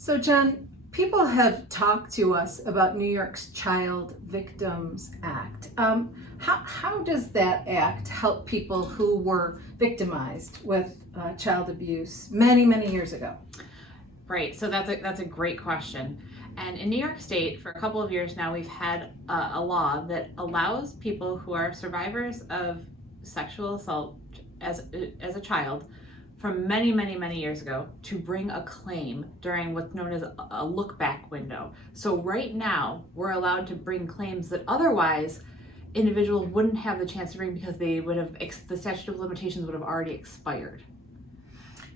So, Jen, people have talked to us about New York's Child Victims Act. How does that act help people who were victimized with child abuse many, many years ago? Right, so that's a great question. And in New York State, for a couple of years now, we've had a law that allows people who are survivors of sexual assault as a child from many, many, many years ago to bring a claim during what's known as a look back window. So right now, we're allowed to bring claims that otherwise individuals wouldn't have the chance to bring because they would have the statute of limitations would have already expired.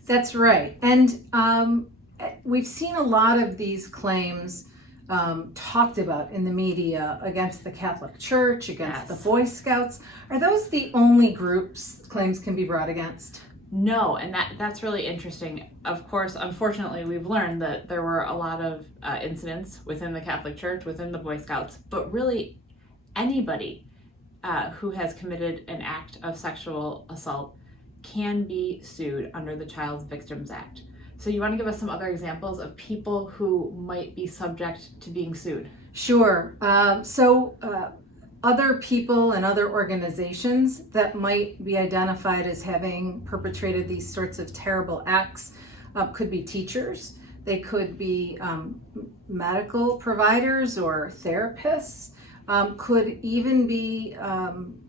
That's right. And we've seen a lot of these claims talked about in the media against the Catholic Church, against the Boy Scouts. Are those the only groups claims can be brought against? No, and that's really interesting. Of course, unfortunately, we've learned that there were a lot of incidents within the Catholic Church, within the Boy Scouts, but really anybody who has committed an act of sexual assault can be sued under the Child Victims Act. So you want to give us some other examples of people who might be subject to being sued? Sure. Other people and other organizations that might be identified as having perpetrated these sorts of terrible acts could be teachers. They could be medical providers or therapists, could even be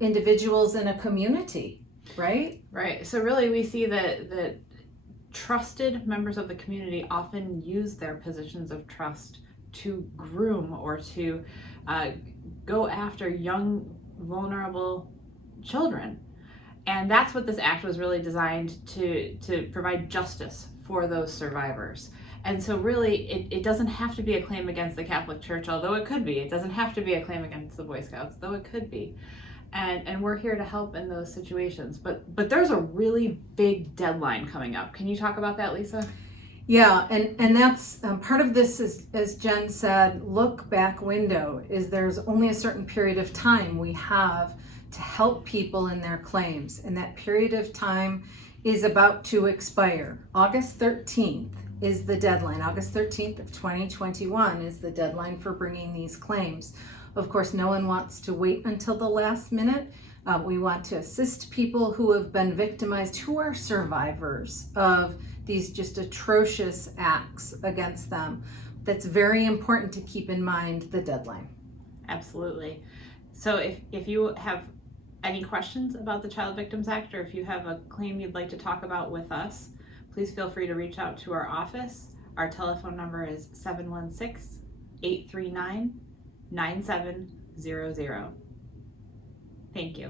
individuals in a community, right? Right. So really we see that trusted members of the community often use their positions of trust to groom or to go after young, vulnerable children. And that's what this act was really designed to provide justice for those survivors. And so really, it doesn't have to be a claim against the Catholic Church, although it could be. It doesn't have to be a claim against the Boy Scouts, though it could be. And we're here to help in those situations. But there's a really big deadline coming up. Can you talk about that, Lisa? Yeah, and that's part of this is, as Jen said, look back window is there's only a certain period of time we have to help people in their claims. And that period of time is about to expire. August 13th is the deadline. August 13th of 2021 is the deadline for bringing these claims. Of course, no one wants to wait until the last minute. We want to assist people who have been victimized, who are survivors of these just atrocious acts against them. That's very important to keep in mind the deadline. Absolutely. So if you have any questions about the Child Victims Act, or if you have a claim you'd like to talk about with us, please feel free to reach out to our office. Our telephone number is 716-839-9700. Thank you.